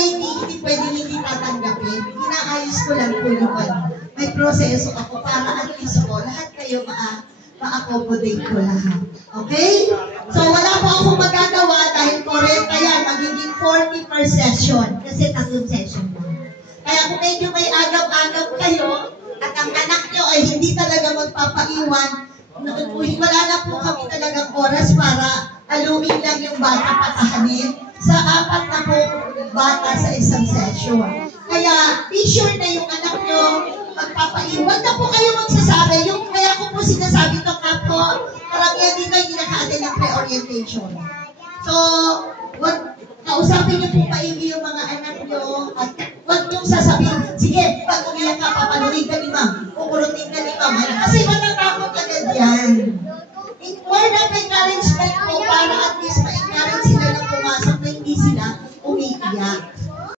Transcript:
hindi pwedeng hindi tatanggapin. Inaayos ko lang po yung may proseso ako para at least po lahat kayo ma-accommodate ko lahat. Okay? So wala po akong magagawa dahil 40 yan, magiging 40 per session. Kasi 3 session lang. Kaya kung medyo may agam-agam kayo, at ang anak nyo ay hindi talaga magpapaiwan, wala na po kami talagang oras para aluin lang yung bata patahanin sa 4 na po bata sa isang session. Kaya, be sure na yung anak nyo magpapaiwan na po kayo magsasabi. Yung kaya ko po sinasabi ito kapo, karamihan dito hindi naka-attend ng pre-orientation. So, kausapin niyo po maigi yung mga anak nyo at huwag niyong sasabihin, sige, pag umiyak ka, papaluin ka ni ma'am, kukurutin ka ni ma'am. Kasi matatakot agad yan. In word of encouragement po, para at least ma-encourage sila na pumasok na hindi sila umiiyak.